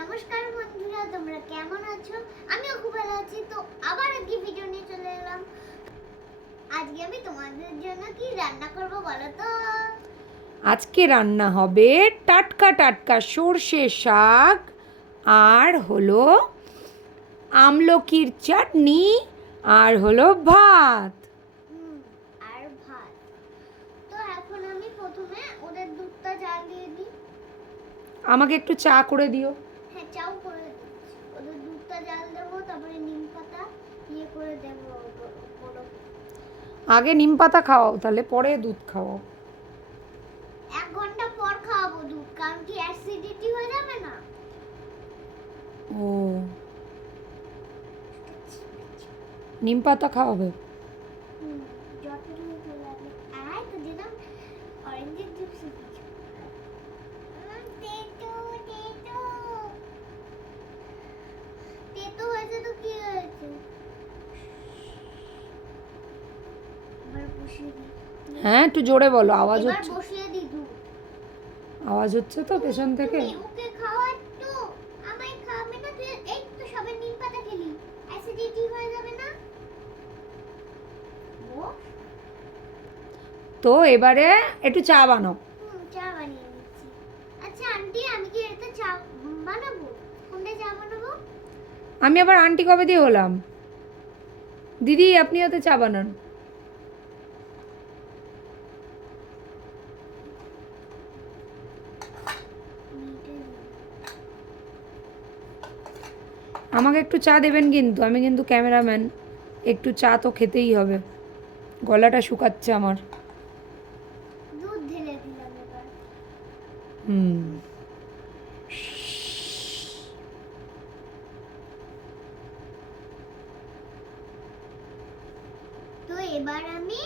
নমস্কার বন্ধুরা, তোমরা কেমন আছো? আমিও খুব ভালো আছি। তো আবার একটি ভিডিও নিয়ে চলে এলাম। আজকে আমি তোমাদের জন্য কি রান্না করব বলো তো? আজকে রান্না হবে টাটকা টাটকা সর্ষে শাক আর হলো আমলকির চাটনি আর হলো ভাত। আর ভাত। তো এখন আমি প্রথমে ওদের দুধটা জাল দিয়ে দিই। আমাকে একটু চা করে দিও। হ্যাঁ, চাও করে দিচ্ছি। ওদের দুধটা জাল দেবো, তারপরে নিম পাতা করে দেবো। আগে নিম পাতা খাওয়াও, তাহলে পরে দুধ খাওয়াও। 1 ঘন্টা পর খাওয়াবো দুধ, কারণ কি অ্যাসিডিটি হয়ে যাবে না। ও, নিম পাতা খাওয়াবে? যতটুকু ভালো লাগে। আর তো দিলাম অরেঞ্জের জুস। তেতো হয়েছে তো কি হয়েছে? এবার বসিয়ে দিই। হ্যাঁ, একটু জোরে বলো, আওয়াজ এবার হচ্ছে। বসিয়ে দিই দুধ। আওয়াজ হচ্ছে তো পেছন থেকে। তুমি ওকে খাওয়া একটু, আমায় খাওয়াবে না? তুই এই তো সবে নিম পাতা খেলি, অ্যাসিডিটি হয়ে যাবে না? ও তো এবারে একটু চা বানাও। চা বানিয়ে নিচ্ছি। আচ্ছা আন্টি, আমি কি এটা চা বানাবো? কোনটা চা বানাবো? আমি আবার আন্টি কবে দিয়ে হলাম? দিদি, আপনি ওতে চা বানান। আমাকে একটু চা দেবেন কিন্তু, আমি কিন্তু ক্যামেরাম্যান, একটু চা তো খেতেই হবে, গলাটা শুকাচ্ছে আমার। দুধ ঢেলে দিলাম এবার। হুম। তো এবার আমি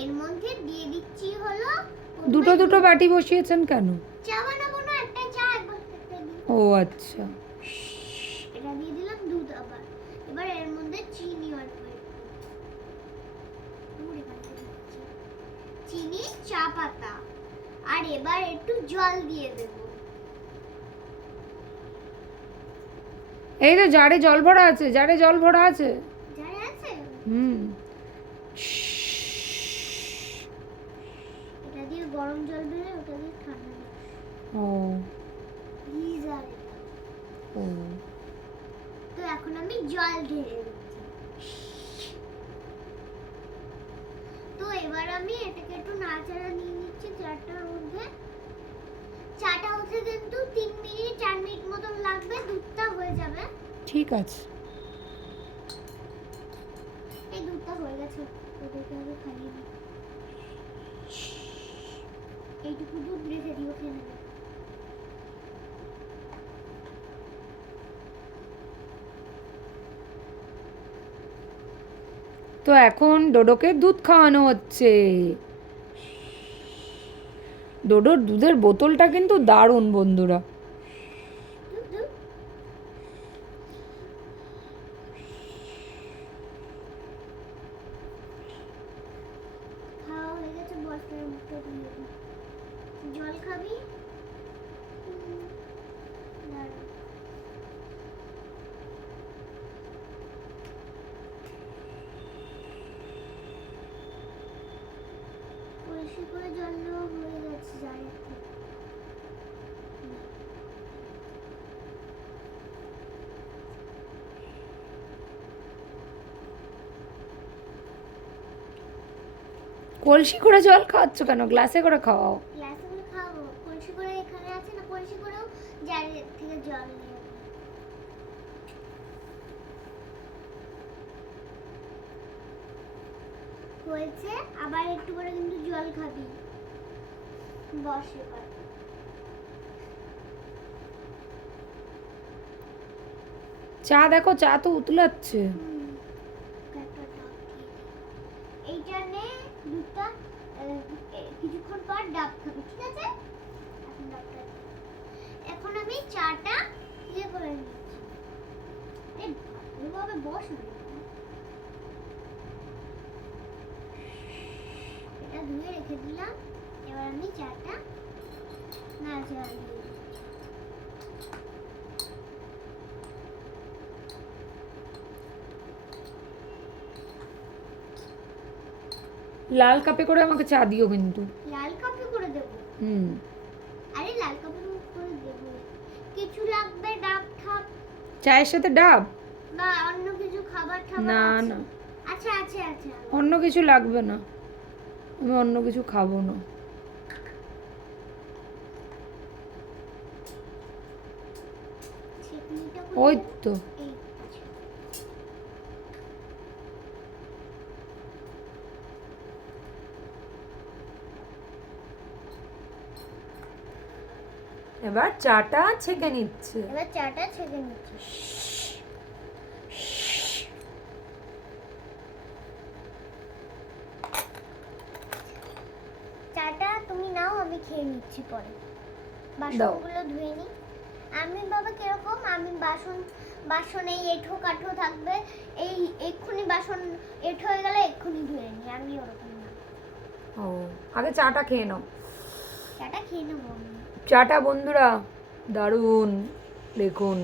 এর মধ্যে দিয়ে দিচ্ছি হলো দুটো দুটো বাটি বসিয়েছেন কেন? চা বানাবো না, একটা চা একবার খেতে দিই। ও আচ্ছা। এটা দিয়ে দিলাম দুধ আবার। এবার এর মধ্যে চিনি অল্প একটু। চিনি, চা পাতা, আর এবার একটু জল দিয়ে দেব। এই তো জারে জল ভরা আছে, জারে জল ভরা আছে। জারে আছে? হুম। এটা দিয়ে গরম জল বেরে, ওটা দিয়ে ঠান্ডা জল। ও গিজার এটা। ও তো এখন আমি জল ঢেলে দিচ্ছি। তো এবার আমি এটাকে একটু নাড়াচাড়া নিয়ে নিচ্ছি চাটার মধ্যে। চাটা হতে কিন্তু 3 মিনিট 4 মিনিট মতন লাগবে, দুধটা হয়ে যাবে। ঠিক আছে। এই দুধটা হয়ে গেছে, ওদেরকে আগে খাইয়ে দিই। এইটুকু দুধ রেখে দিও, খেয়ে নেবে। তো এখন ডোডোকে দুধ খাওয়ানো হচ্ছে। ডোডোর দুধের বোতলটা কিন্তু দারুণ বন্ধুরা। দুধ দুধ। খাওয়া হয়ে গেছে, বস্তার মুখটা দিয়ে দিই। জল খাবি? দাঁড়া। কলসি করে জল নেওয়া হয়ে গেছে জারের থেকে। কলসি করে জল খাওয়াচ্ছ কেন? গ্লাসে করে খাওয়াও। গ্লাসে করে খাবো, কলসি করে এখানে আছে না, কলসি করেও জারের থেকে জল নিয়ে নেবো। হয়েছে, আবার একটু করে কিন্তু জল খাবি। বস এবার। চা দেখো, চা তো উতলাচ্ছে। একটা ডাব দিয়ে দিই। এইটা নে, দুধটা কিছুক্ষণ পর ডাব খাবি, ঠিক আছে? এখন ডাবটা দে। এখন আমি চাটা করে নিচ্ছি। ভালোভাবে বস না। এটা ধুয়ে রেখে দিলাম। এবার আমি চাটা নাড়াচাড়া দিয়ে দিই। লাল কাপে করে আমাকে চা দিও কিন্তু। লাল কাপে করে দেবো? হুম। আরে লাল কাপে করে দেবো। কিছু লাগবে ডাব ঠাব? চায়ের সাথে ডাব? বা অন্য কিছু খাবার টাবার না আছে? না, আচ্ছা আছে আছে। অন্য কিছু লাগবে না, আমি অন্য কিছু খাবো না। ছেঁকনিটা ওই কোথায়? তো। এই আচ্ছা। এবার চাটা ছেঁকে নিচ্ছে। এবার চাটা ছেঁকে নিচ্ছি। চাটা তুমি নাও, আমি খেয়ে নিচ্ছি পরে। বাসনগুলো ধুয়ে নি। আমি বাবা কিরকম, আমি বাসন এই এঁঠো কাঠো থাকবে, এই এক্ষুনি বাসন এঁঠো হয়ে গেলে এক্ষুনি ধুয়ে নি, আমি ওরকম না। ও, আগে চাটা খেয়ে নাও। চাটা খেয়ে নেবো আমি। চাটা বন্ধুরা দারুণ, দেখুন।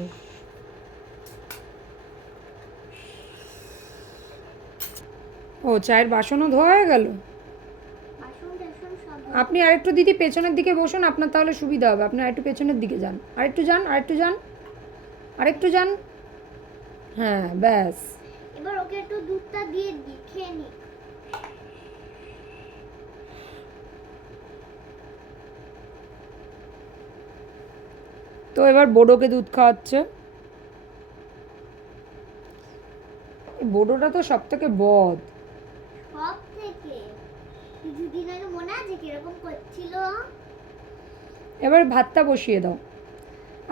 ও, চায়ের বাসনও ধোয়া হয়ে গেল। বাসন টাসন সব আপনি আরেকটু দিদি পেছনের দিকে বসুন, আপনার তাহলে সুবিধা হবে। আপনি আরেকটু পেছনের দিকে যান, আরেকটু যান, আরেকটু যান, আরেকটু যান। হ্যাঁ, ব্যাস। এবার ওকে একটু দুধটা দিয়ে দিই, খেয়ে নি। তো এবার বোডোকে দুধ খাওয়াচ্ছে। এই বোডোটা তো সব থেকে বদ। সব থেকে কিছুদিন আগে মনে আছে কিরকম করছিল? এবার ভাতটা বসিয়ে দাও।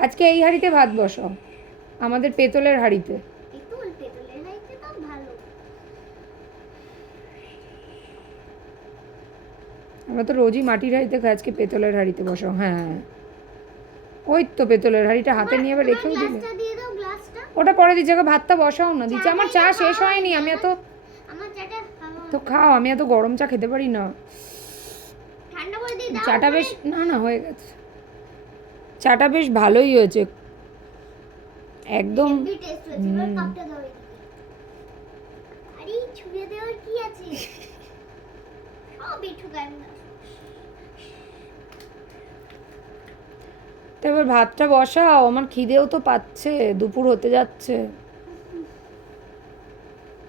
আজকে এই হাঁড়িতে ভাত বসাও, আমাদের পেতলের হাঁড়িতে। পেতলের হাইতে তো ভালো। আমরা তো রোজই মাটির হাঁড়িতে খাই, আজকে পেতলের হাঁড়িতে বসাও। হ্যাঁ, ওই তো পেতলের হাঁড়িটা হাতে নিয়ে এবার রেখেও দিলে। গ্লাসটা দিয়ে দাও, গ্লাসটা। ওটা পরে দিচ্ছে, আগে ভাতটা বসাও না দিচ্ছে। আমার চা শেষ হয়নি, আমি এত আমার চাটা তো খাও, আমি এত গরম চা খেতে পারি না। ঠান্ডা করে দিয়ে দাও। চাটা বেশ, না না হয়ে গেছে, চাটা বেশ ভালোই হয়েছে একদম। হেভি টেস্ট হয়েছে। এবার কাপটা দাও এদিকে। আরে ছুঁয়ে দেওয়ার কি আছে? সব একটু গান না। তো এবার ভাতটা বসাও, আমার খিদেও তো পাচ্ছে, দুপুর হতে যাচ্ছে।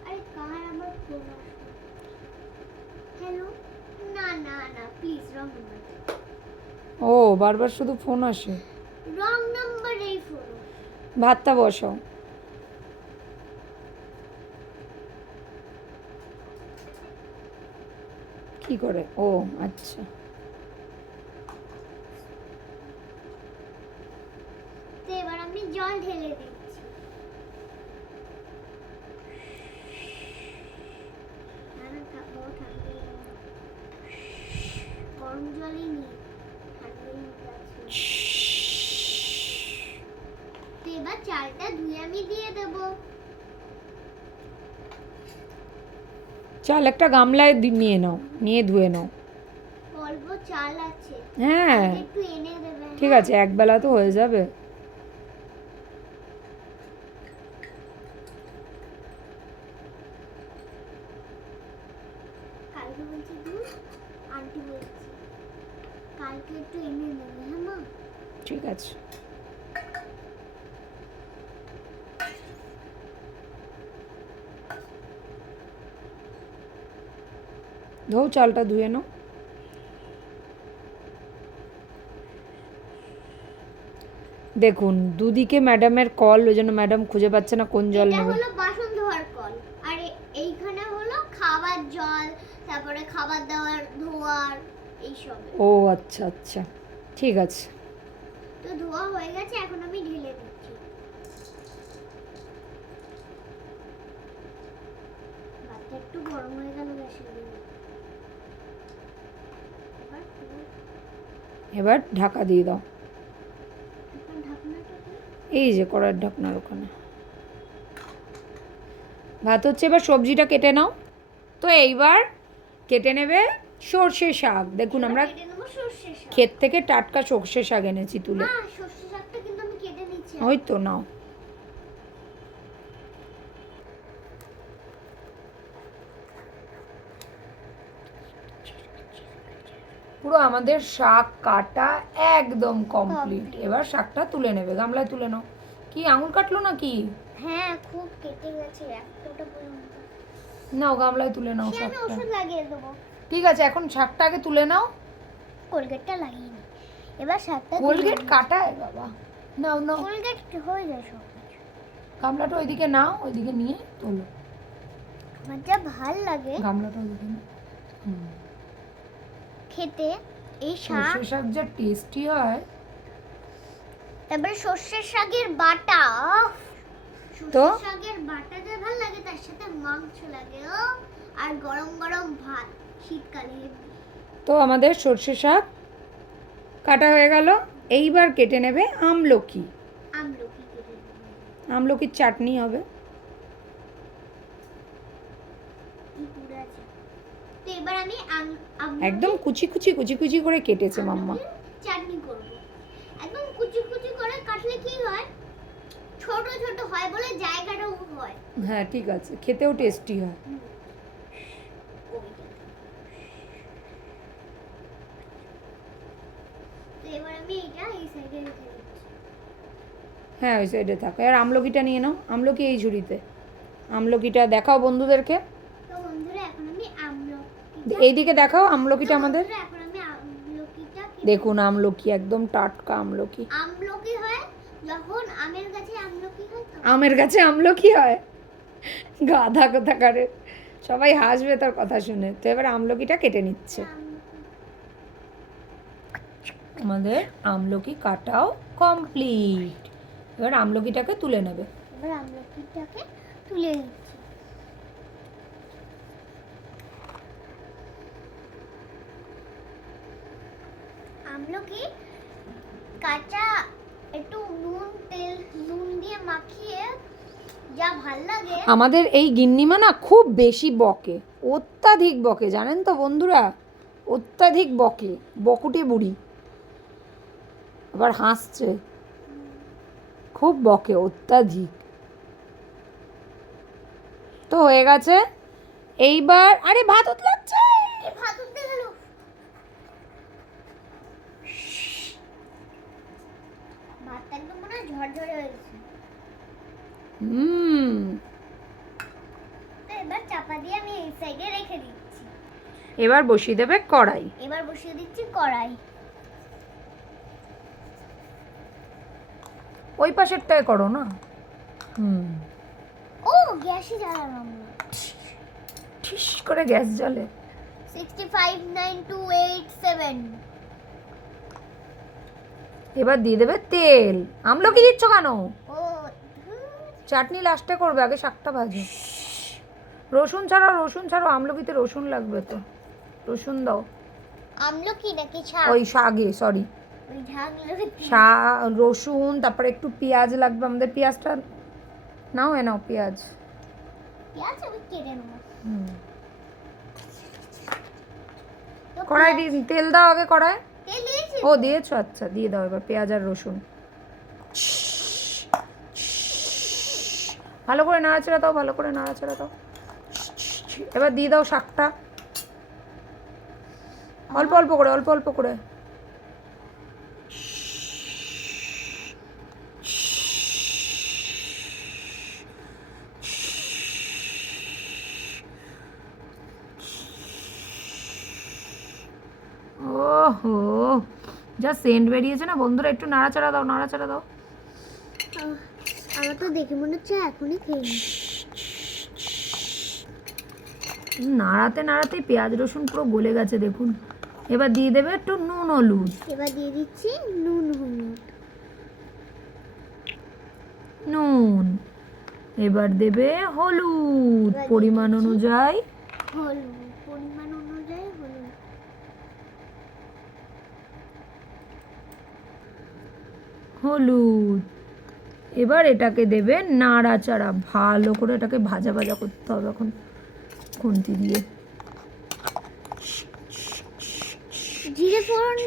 আরে কার আমার ফোন আসলো? হ্যালো? না না না প্লিজ, রং নাম্বার। ও, বারবার শুধু ফোন আসে। রং নাম্বার এই ফোন। ভাতটা বসাও। কি করে? ও আচ্ছা, তো এবার আমি জল ঢেলে দিচ্ছি। না না ঠান্ডা গরম জলই নিই, ঠান্ডাই আছে। তো এবার চালটা ধুয়ে আমি দিয়ে দেবো। চাল একটা গামলায় নিয়ে নাও, নিয়ে ধুয়ে নাও। অল্প চাল আছে, হ্যাঁ একটু এনে দেবে? ঠিক আছে, একবেলা তো হয়ে যাবে। কালকে বলছি দুধ, আন্টি বলছি কালকে একটু এনে দেবে। হ্যাঁ মা, ঠিক আছে। ধো, চালটা ধুয়ে নাও। দেখুন, দুদিকে ম্যাডামের কল, ওই জন্য ম্যাডাম খুঁজে পাচ্ছে না কোন জল এটা নেবে। হলো বাসন ধোয়ার কল, আর এইখানে হলো খাবার জল, তারপরে খাবার দাবার ধোয়ার এইসব। ও আচ্ছা আচ্ছা, ঠিক আছে। তো ধোয়া হয়ে গেছে, এখন আমি ঢেলে দিচ্ছি। ভাতটা একটু গরম হয়ে গেল গ্যাসের দিয়ে। এবার ঢাকা দিয়ে দাও। এখন ঢাকনাটা দিয়ে এই যে কড়ার ঢাকনার ওখানে ভাত হচ্ছে। এবার সবজিটা কেটে নাও। তো এইবার কেটে নেবে সর্ষে শাক। দেখুন, আমরা কেটে নেবো সর্ষে শাক। ক্ষেত থেকে টাটকা সর্ষে শাক এনেছি তুলে। মা, সর্ষে শাকটা কিন্তু আমি কেটে নিচ্ছি। ওই তো নাও। পুরো আমাদের শাক কাটা একদম কমপ্লিট। এবার শাকটা তুলে নেবে, গামলায় তুলে নাও। কি আঙুল কাটলো নাকি? হ্যাঁ খুব কেটে গেছে এতটা পর্যন্ত। নাও গামলায় তুলে নাও সে আমি শাকটা। ওষুধ লাগিয়ে দেবো। ঠিক আছে, এখন শাকটা আগে তুলে নাও। কোলগেটটা লাগিয়ে নি। এবার শাকটা কোলগেট কাটায় বাবা। নাও নাও, কোলগেট হয়ে যায় সব কিছু। গামলাটা ওইদিকে নাও, ওইদিকে নিয়ে তোলো। আমার যা ভাল লাগে গামলাটা ওইদিকে নাও। খেতে এই শাক। সর্ষে শাক যা টেস্টি হয়। তারপরে সর্ষের শাকের বাটা। তো? সর্ষের শাকের বাটা যা ভাল লাগে, তার সাথে মাংস লাগে আর গরম গরম ভাত শীতকালে। তো আমাদের সর্ষে শাক কাটা হয়ে গেল। এইবার কেটে নেবে আমলকি। আমলকি কেটে নেবো। আমলকির চাটনি হবে। এই পুরো আছে। তো এবার আমি একদম কুচি কুচি কুচি কুচি করে কেটেছে মাম্মা। চাটনি করব। একদম কুচি কুচি করে কাটলে কি হয়, ছোট ছোট হয় বলে জায়গাটাও হয়। হ্যাঁ ঠিক আছে, খেতেও টেস্টি হয়। তো এবার আমি এটা এই সাইডে রেখে দিচ্ছি। হ্যাঁ ওই সাইডে থাকো। আর আমলকিটা নিয়ে নাও, আমলকি এই ঝুড়িতে। আমলকিটা দেখাও বন্ধুদেরকে। তো বন্ধুরা এখন আমি এইদিকে দেখাও আমলকিটা আমাদের। এখন আমি আমলকিটা দেখুন আমলকি একদম টাটকা আমলকি। আমলকি হয় যখন আমের গাছে আমলকি হয় তো। আমের গাছে আমলকি হয়? গাধা কোথাকারে, সবাই হাসবে তোর কথা শুনে। তো এবার আমলকিটা কেটে নিচ্ছে। আমাদের আমলকি কাটাও কমপ্লিট। এবার আমলকিটাকে তুলে নেবে। এবার আমলকিটাকে তুলে নিচ্ছি। আমলকি কাঁচা একটু নুন দিয়ে মাখিয়ে যা ভাল লাগে। আমাদের এই গিন্নিমা না খুব বেশি বকে, অত্যাধিক বকে, জানেন তো বন্ধুরা, অত্যাধিক বকে, বকুটে বুড়ি। আবার হাসছে, খুব বকে অত্যাধিক। তো হয়ে গেছে। এইবার আরে ভাত উতলাচ্ছে। ভাত উঠতে গেল। ভাতটা একদম মনে হয় ঝরঝরে হয়ে গেছে। তো এবার চাপা দিয়ে আমি এই সাইডে রেখে দিচ্ছি। এবার বসিয়ে দেবে কড়াই। এবার বসিয়ে দিচ্ছি কড়াই। ওই পাশেরটায় করো না। ও গ্যাসই জ্বালালাম না। ঠিস করে গ্যাস জ্বলে। 659287। এবার দিয়ে দেবে তেল। আমলকি দিচ্ছ কেন? ও চাটনি লাস্টে করবে, আগে শাকটা ভাজো। রসুন ছাড়াও, রসুন ছাড়াও, আমলকিতে রসুন লাগবে তো, রসুন দাও। আমলকি নাকি শাক? ওই শাকে, সরি, ওই ঝাগগুলো রসুন, তারপরে একটু পেঁয়াজ লাগবে আমাদের। পেঁয়াজটা নাও, নাও পেঁয়াজ। পেঁয়াজ আমি কেটে নেবো। তো কড়াই দিয়ে তেল দাও আগে কড়াই। তেল দিয়েছি। ও দিয়েছো, আচ্ছা দিয়ে দাও এবার পেঁয়াজ আর রসুন। ভালো করে নাড়াচাড়া দাও, ভালো করে নাড়াচাড়া দাও। এবার দিয়ে দাও শাকটা, অল্প অল্প করে, অল্প অল্প করে। ওহো, যা সেন্ট বেরিয়েছে না বন্ধুরা, একটু নাড়াচাড়া দাও, নাড়াচাড়া দাও। আমার তো দেখে মনে হচ্ছে এখনই খেয়ে নিই। নাড়াতে নাড়াতেই পেঁয়াজ রসুন পুরো গলে গেছে দেখুন। এবার দিয়ে দেবে একটু নুন হলুদ। এবার দিয়ে দিচ্ছি নুন হলুদ। নুন, এবার দেবে হলুদ পরিমাণ অনুযায়ী। হলুদ পরিমাণ অনুযায়ী হলুদ। হলুদ, এবার এটাকে দেবে নাড়াচাড়া, ভালো করে এটাকে ভাজা ভাজা করতে হবে এখন খুন্তি দিয়ে। জিরে ফোড়ন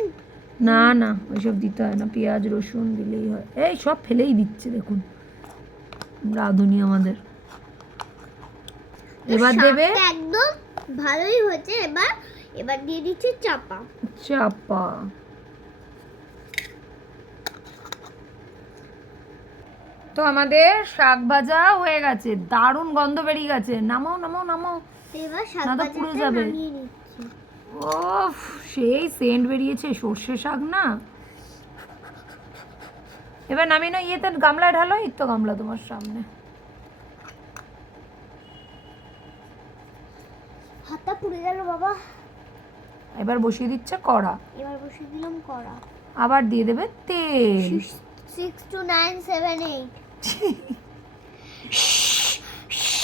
না না ওইসব দিতে হয় না, পেঁয়াজ রসুন দিলেই হয়। এই সব ফেলেই দিচ্ছে দেখুন রাঁধুনি আমাদের। এবার দেবে, একদম ভালোই হয়েছে। এবার এবার দিয়ে দিচ্ছি চাপা। চাপা। তো আমাদের শাক ভাজা হয়ে গেছে, দারুণ গন্ধ বেরিয়ে গেছে। নামাও নামাও নামাও, এবার শাক না তো পুড়ে ভাজাটা যাবে। নামিয়ে নিচ্ছি। ওফ, সেই সেন্ট বেরিয়েছে, সর্ষে শাক না। এবার নামিয়ে না, ইয়েতে গামলায় ঢালো। এই তো গামলা তোমার সামনে। হাতটা পুড়ে গেল বাবা। এবার বসিয়ে দিচ্ছে কড়া, এবার বসিয়ে দিলাম কড়া। আবার দিয়ে দেবে তেল। 6 to 9 7 8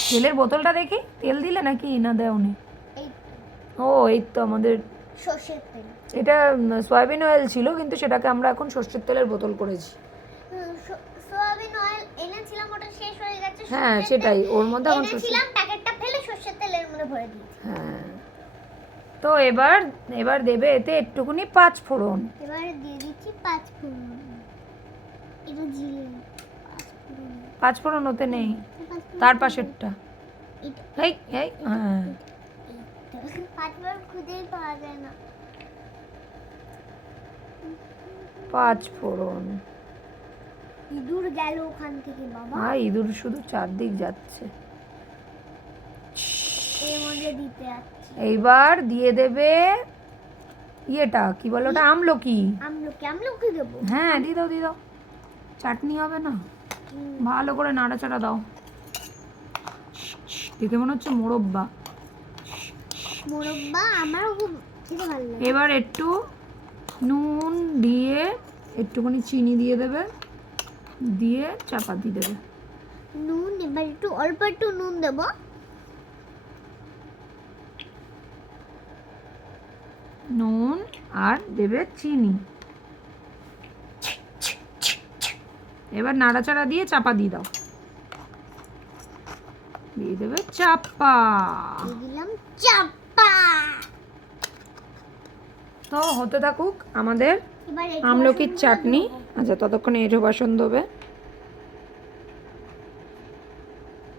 তেলের বোতলটা দেখি, তেল দিলে নাকি না দেওনি? এই ও, এই তো আমাদের সর্ষের তেল। এটা সয়াবিন অয়েল ছিল, কিন্তু সেটাকে আমরা এখন সর্ষের তেলের বোতল করেছি। সয়াবিন অয়েল এনেছিলাম, ওটা শেষ হয়ে গেছে। হ্যাঁ, সর্ষের সেটাই, তেল ওর মধ্যে এখন সর্ষে। এনেছিলাম, প্যাকেটটা ফেলে সর্ষের তেলের মধ্যে ভরে দিয়েছি। হ্যাঁ, তো এবার এবার দেবে এতে একটুখানি 5 ফোড়ন। এবার দিয়ে দিচ্ছি 5 ফোড়ন। এটা জিরে 5 ফোড়ন ওতে নেই, 5 ফোড়ন। তার পাশেরটা। এটা এই এই হ্যাঁ, 5 ফোড়ন খুঁজেই পাওয়া যায় না। 5 ফোড়ন। ইঁদুর গেল ওখান থেকে বাবা। ইঁদুর শুধু চারদিক যাচ্ছে। এর মধ্যে দিতে যাচ্ছি এইবার দিয়ে দেবে ইয়েটা, কি বলো ওটা, আমলকি। আমলকি দেবো। হ্যাঁ, দিয়ে দাও দিয়ে দাও, চাটনি হবে না। ভালো করে নাড়াচাড়া দাও। দেখে মনে হচ্ছে মোরব্বা। মোরব্বা আমারও খুব খেতে ভালো লাগে। এবার একটু নুন দিয়ে, একটুখানি চিনি দিয়ে দেবে, দিয়ে চাপা দিয়ে দেবে। নুন, এবার একটু অল্প একটু নুন দেবো। নুন আর দেবে চিনি। এবার নাড়াচাড়া দিয়ে চাপা দিয়ে দাও। দিয়ে দেবে চাপা। দিয়ে দিলাম চাপা। তো হতে থাকুক আমাদের এবার আমলকির চাটনি। আচ্ছা, ততক্ষণে এঁঠো বাসন দেবে।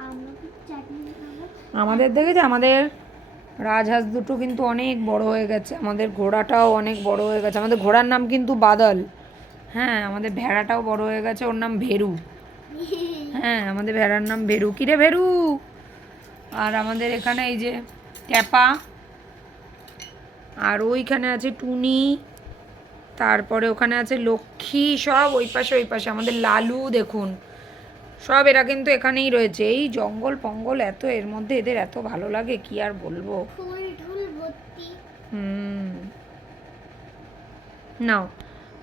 আমলকির চাটনি বানাবো। আমাদের দেখেছে, আমাদের রাজহাঁস দুটো কিন্তু অনেক বড় হয়ে গেছে, আমাদের ঘোড়াটাও অনেক বড় হয়ে গেছে। আমাদের ঘোড়ার নাম কিন্তু বাদল। হ্যাঁ, আমাদের ভেড়াটাও বড় হয়ে গেছে, ওর নাম ভেরু। হ্যাঁ, আমাদের ভেড়ার নাম ভেরু। কিরে ভেরু? আর আমাদের এখানে এই যে ট্যাপা, আর ওইখানে আছে টুনি, তারপরে ওখানে আছে লক্ষ্মী, সব ওই পাশে ওই পাশে। আমাদের লালু দেখুন, সব এরা কিন্তু এখানেই রয়েছে। এই জঙ্গল পঙ্গল এত, এর মধ্যে এদের এত ভালো লাগে, কি আর বলবো। ফুল ঢুল ভর্তি। নাও,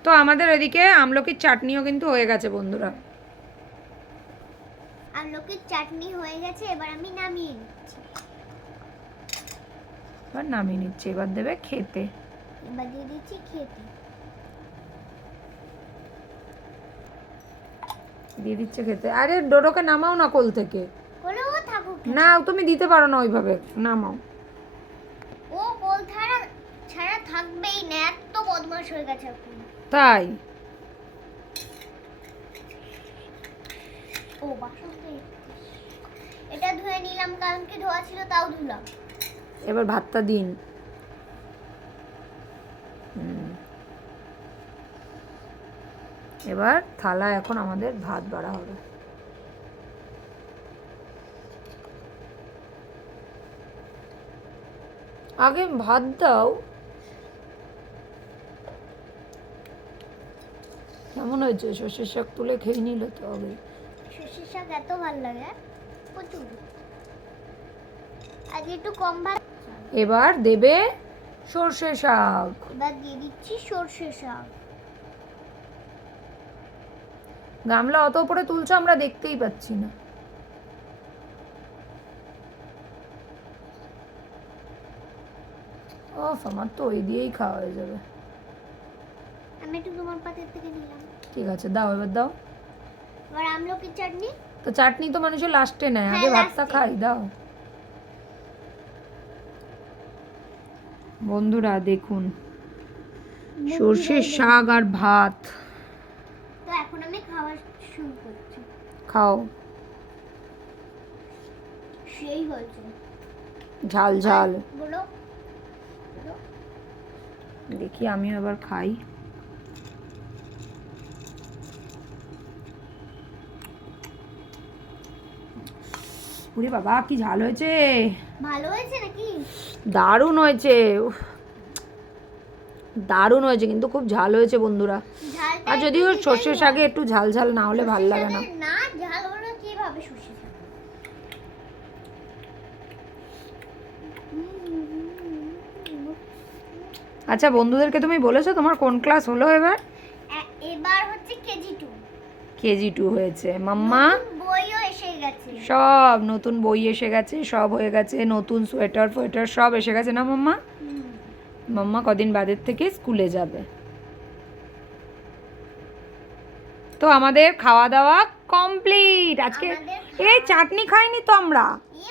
তো আমাদের এদিকে আমলকির চাটনিও কিন্তু হয়ে গেছে বন্ধুরা। আমলকির চাটনি হয়ে গেছে, এবার আমি নামিয়ে নিচ্ছি। এবার নামিয়ে নিচ্ছে, এবার দেবে খেতে। এবার দিয়ে দিচ্ছি খেতে। দিয়ে দিচ্ছে খেতে। আরে ডোডোকে নামাও না কোল থেকে। কোলেও থাকুক না, তুমি দিতে পারো না ওইভাবে, নামাও। ও কোল ছাড়া ছাড়া থাকবেই না, এত বদমাশ হয়ে গেছে এখন। তাই? ও বাসন এটা ধুয়ে নিলাম, কালকে ধোয়া ছিল তাও ধুলাম। এবার ভাতটা দিন। এবার থালা এখন আমাদের ভাত বাড়া হবে। আগে ভাত দাও। কেমন হয়েছে? সর্ষের শাক তুলে খেয়ে নিলে তো হবে। সর্ষের শাক এত ভালো লাগে, প্রচুর। আজ একটু কম ভাত। এবার দেবে সর্ষে শাক। এবার দিয়ে দিচ্ছি সর্ষে শাক। গামলা অত উপরে তুলছো, আমরা দেখতেই পাচ্ছি না। আমার তো ওই দিয়েই খাওয়া হয়ে যাবে। আমি একটু তোমার পাতের থেকে নিলাম। ঠিক আছে, দাও, এবার দাও। এবার আমলকির চাটনি। তো চাটনি তো মানুষের লাস্টে নেয়, হ্যাঁ, আগে ভাতটা লাস্টে। খাই, দাও। বন্ধুরা দেখুন, সর্ষের শাক আর ভাত। তো এখন আমি খাওয়া শুরু করছি। খাও। সেই হয়েছে। ঝাল ঝাল। বলো। দেখি আমিও এবার খাই। ওরে বাবা কি ঝাল হয়েছে, ভালো হয়েছে নাকি? দারুণ হয়েছে, উফ, দারুণ হয়েছে, কিন্তু খুব ঝাল হয়েছে বন্ধুরা। ঝালটা আর যদিও একটু সর্ষে দিতেই শাকে হয়। একটু ঝাল ঝাল না হলে ভাল লাগে না। সর্ষে শাকে না ঝাল হলো কিভাবে সর্ষে শাক? আচ্ছা বন্ধুদেরকে তুমি বলেছো তোমার কোন ক্লাস হলো এবার? এবার হচ্ছে কেজি 2। কেজি 2 হয়েছে। মাম্মা বইও এসে গেছে। সব নতুন বই এসে গেছে, সব হয়ে গেছে, নতুন সোয়েটার ফোয়েটার সব এসে গেছে না মাম্মা? হুম। মাম্মা কদিন বাদের থেকে স্কুলে যাবে। তো আমাদের খাওয়া দাওয়া কমপ্লিট আজকে। আমাদের এই চাটনি খাইনি তো আমরা। এ